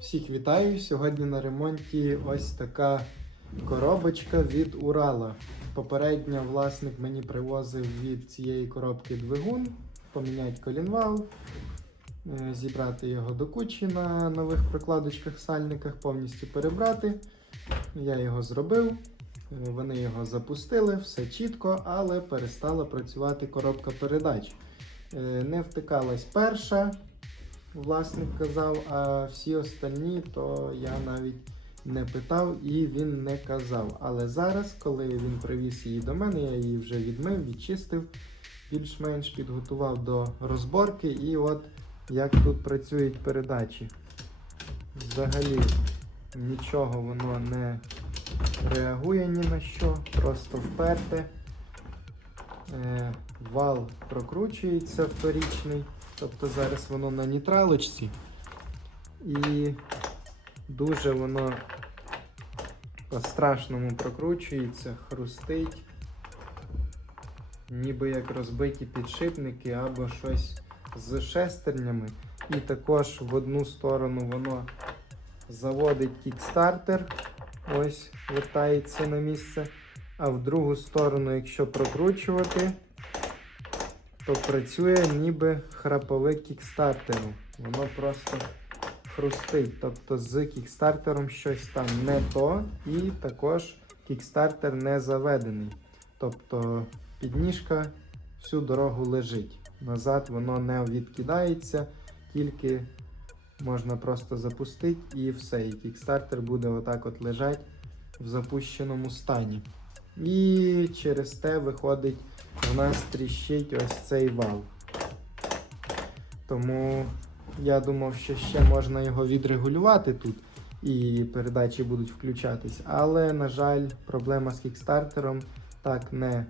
Всіх вітаю! Сьогодні на ремонті ось така коробочка від Урала. Попередньо власник мені привозив від цієї коробки двигун, поміняти колінвал, е, зібрати його до кучі на нових прокладочках сальниках, повністю перебрати. Я його зробив. Е, Вони його запустили, все чітко, але перестала працювати коробка передач. Е, Не втикалась перша, власник казав, а всі остальні, то я навіть не питав і він не казав. Але зараз, коли він привіз її до мене, я її вже відмив, відчистив, більш-менш підготував до розборки. І от як тут працюють передачі. Взагалі нічого воно не реагує ні на що, просто вперте. Е, вал прокручується вторічний, тобто зараз воно на нейтралочці. І дуже воно по-страшному прокручується, хрустить, ніби як розбиті підшипники або щось з шестернями. І також в одну сторону воно заводить кікстартер, ось вертається на місце. А в другу сторону, якщо прокручувати, то працює ніби храповик кікстартеру. Воно просто хрустить. Тобто з кікстартером щось там не то, і також кікстартер не заведений. Тобто підніжка всю дорогу лежить. Назад воно не відкидається, тільки можна просто запустити і все. І кікстартер буде отак от лежать в запущеному стані. І через те виходить, в нас тріщить ось цей вал. Тому я думав, що ще можна його відрегулювати тут і передачі будуть включатись. Але, на жаль, проблема з кікстартером так не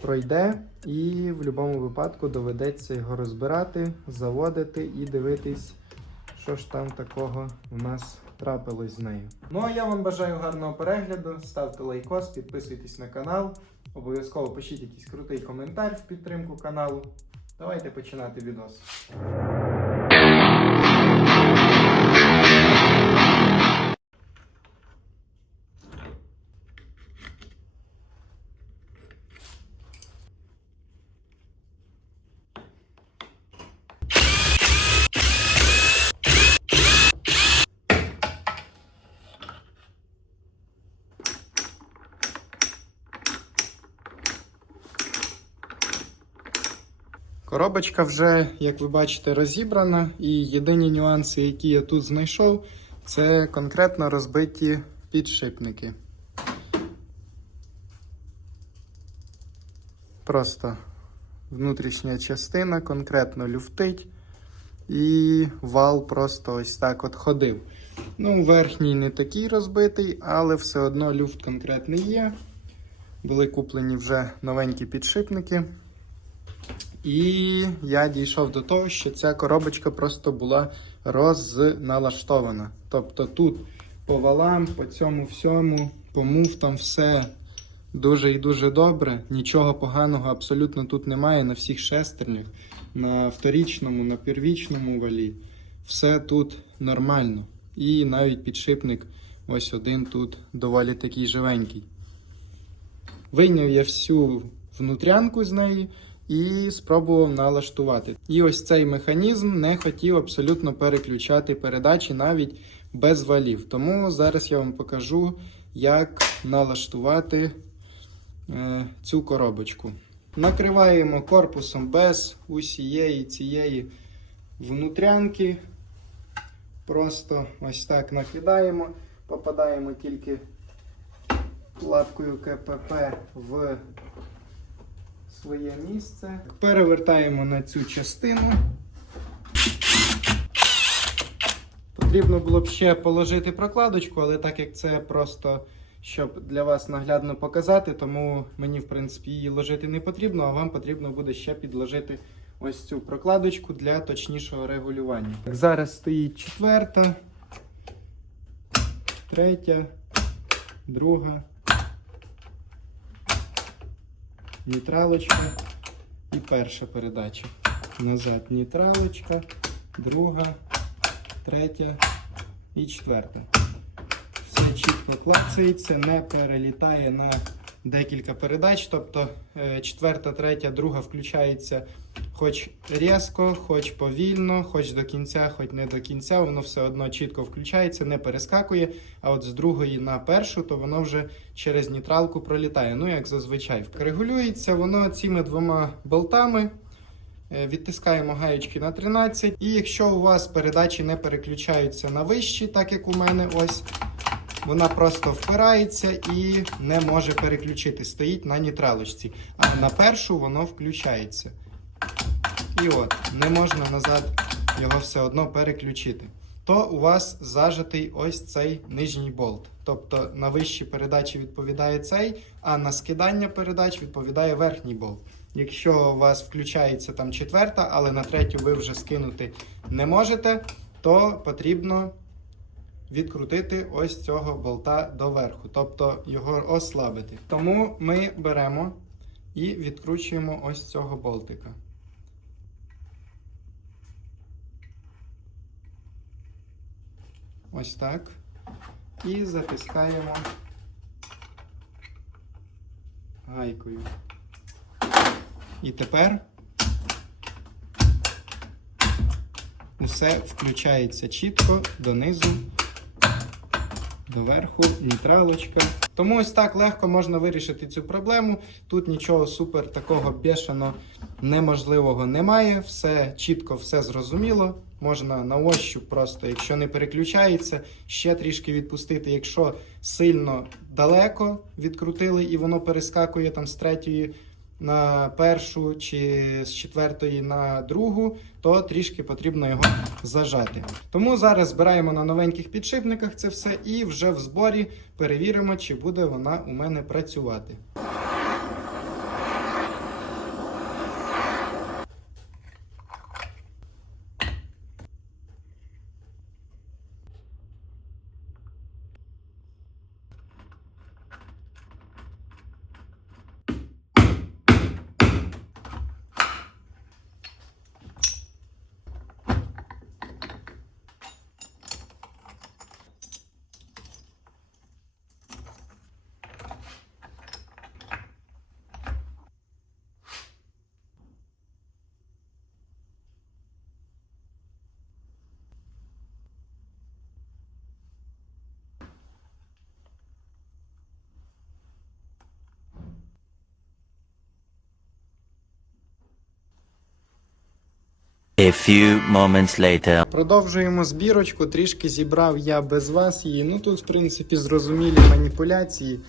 пройде. І в будь-якому випадку доведеться його розбирати, заводити і дивитись, що ж там такого у нас трапилось з нею. Ну а я вам бажаю гарного перегляду. Ставте лайкос, підписуйтесь на канал. Обов'язково пишіть якийсь крутий коментар в підтримку каналу. Давайте починати відос. Коробочка вже, як ви бачите, розібрана, і єдині нюанси, які я тут знайшов, це конкретно розбиті підшипники. Просто внутрішня частина конкретно люфтить, і вал просто ось так от ходив. Ну, верхній не такий розбитий, але все одно люфт конкретний є. Були куплені вже новенькі підшипники. І я дійшов до того, що ця коробочка просто була розналаштована. Тобто тут по валам, по цьому всьому, по муфтам все дуже і дуже добре. Нічого поганого абсолютно тут немає на всіх шестернях, на вторічному, на первічному валі. Все тут нормально. І навіть підшипник ось один тут доволі такий живенький. Вийняв я всю внутрянку з неї і спробував налаштувати. І ось цей механізм не хотів абсолютно переключати передачі навіть без валів. Тому зараз я вам покажу, як налаштувати е, цю коробочку. Накриваємо корпусом без усієї цієї внутрянки. Просто ось так накидаємо, попадаємо тільки лапкою КПП в своє місце. Перевертаємо на цю частину. Потрібно було б ще положити прокладочку, але так як це просто щоб для вас наглядно показати, тому мені, в принципі, її ложити не потрібно, а вам потрібно буде ще підложити ось цю прокладочку для точнішого регулювання. Так, Зараз стоїть четверта, третя, друга. Нейтралочка і перша передача. Назад нейтралочка, друга третя і четверта. Все чітко клацається, не перелітає на декілька передач. Тобто е, четверта, третя, друга включається хоч різко, хоч повільно, хоч до кінця, хоч не до кінця. Воно все одно чітко включається, не перескакує. А от з другої на першу, то воно вже через нейтралку пролітає. Ну, як зазвичай. Регулюється воно цими двома болтами. Е, Відтискаємо гаєчки на 13. І якщо у вас передачі не переключаються на вищі, так як у мене ось, вона просто впирається і не може переключити. Стоїть на нейтралочці. А на першу воно включається. І от, не можна назад його все одно переключити. То у вас зажатий ось цей нижній болт. Тобто на вищі передачі відповідає цей, а на скидання передач відповідає верхній болт. Якщо у вас включається там четверта, але на третю ви вже скинути не можете, то потрібно відкрутити ось цього болта доверху, тобто його ослабити. Тому ми беремо і відкручуємо ось цього болтика. Ось так. І затискаємо гайкою. І тепер усе включається чітко донизу, доверху, нейтралочка. Тому ось так легко можна вирішити цю проблему. Тут нічого супер такого бешено неможливого немає. Все чітко, все зрозуміло. Можна на ощуп просто, якщо не переключається, ще трішки відпустити. Якщо сильно далеко відкрутили і воно перескакує там з третьої на першу чи з четвертої на другу, то трішки потрібно його зажати. Тому зараз збираємо на новеньких підшипниках це все і вже в зборі перевіримо, чи буде вона у мене працювати. A few moments later. Продовжуємо збірочку. Трішки зібрав я без вас її. Ну тут, в принципі, зрозумілі маніпуляції.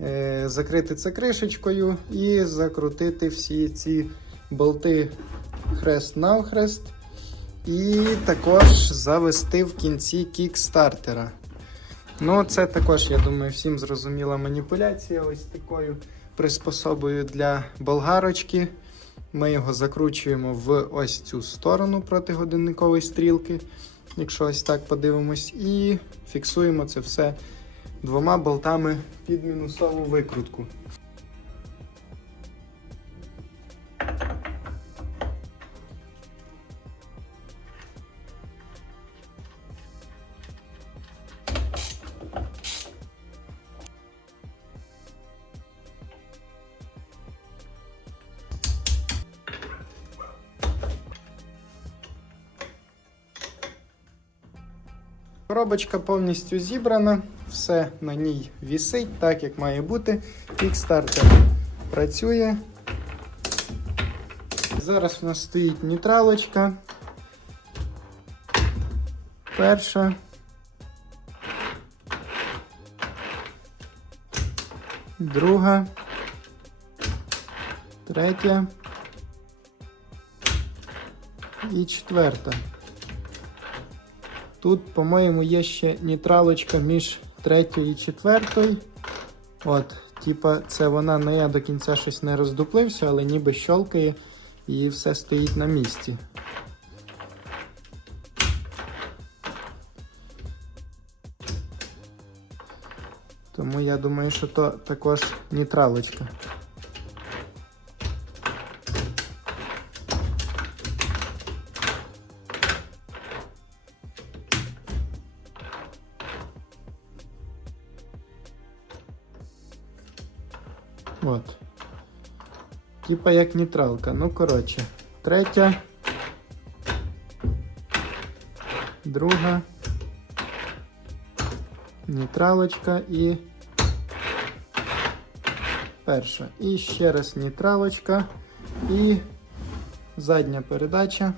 Е, закрити це кришечкою і закрутити всі ці болти хрест-навхрест. І також завести в кінці кікстартера. Ну, це також, я думаю, всім зрозуміла маніпуляція ось такою приспособою для болгарочки. Ми його закручуємо в ось цю сторону проти годинникової стрілки, якщо ось так подивимось, і фіксуємо це все двома болтами під мінусову викрутку. Коробочка повністю зібрана, все на ній вісить, так як має бути. Кікстартер працює. Зараз в нас стоїть нейтралочка. Перша. Друга. Третя. І четверта. Тут, по-моєму, є ще нейтралочка між третьою і четвертою. От, типа, це вона не я до кінця щось не роздуплився, але ніби щолкає і все стоїть на місці. Тому я думаю, що то також нейтралочка. Типа як нейтралка. Ну, коротше. Третя. Друга. Нейтралочка і. Перша. І ще раз нейтралочка. І задня передача.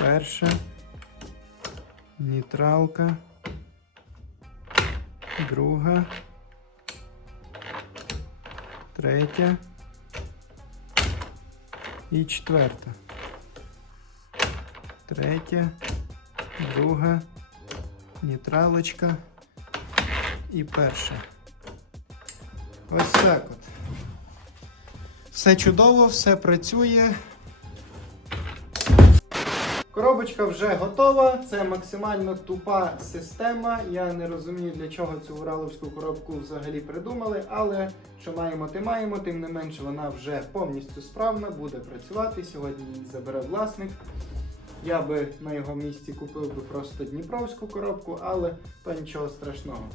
Перша. Нейтралка. Друга. Третя. І четверта. Третя. Друга. Нейтралочка. І перша. Ось так от. Все чудово, все працює. Коробочка вже готова. Це максимально тупа система. Я не розумію, для чого цю ураловську коробку взагалі придумали, але що маємо, те маємо. Тим не менше, вона вже повністю справна, буде працювати. Сьогодні її забере власник. Я би на його місці купив би просто Дніпровську коробку, але то нічого страшного.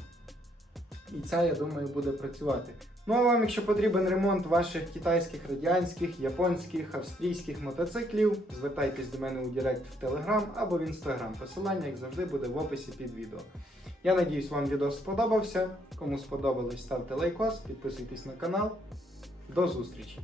І ця, я думаю, буде працювати. Ну а вам, якщо потрібен ремонт ваших китайських, радянських, японських, австрійських мотоциклів, звертайтесь до мене у Директ в Телеграм або в інстаграм. Посилання, як завжди, буде в описі під відео. Я надіюсь, вам відео сподобався. Кому сподобалось, ставте лайкос, підписуйтесь на канал. До зустрічі!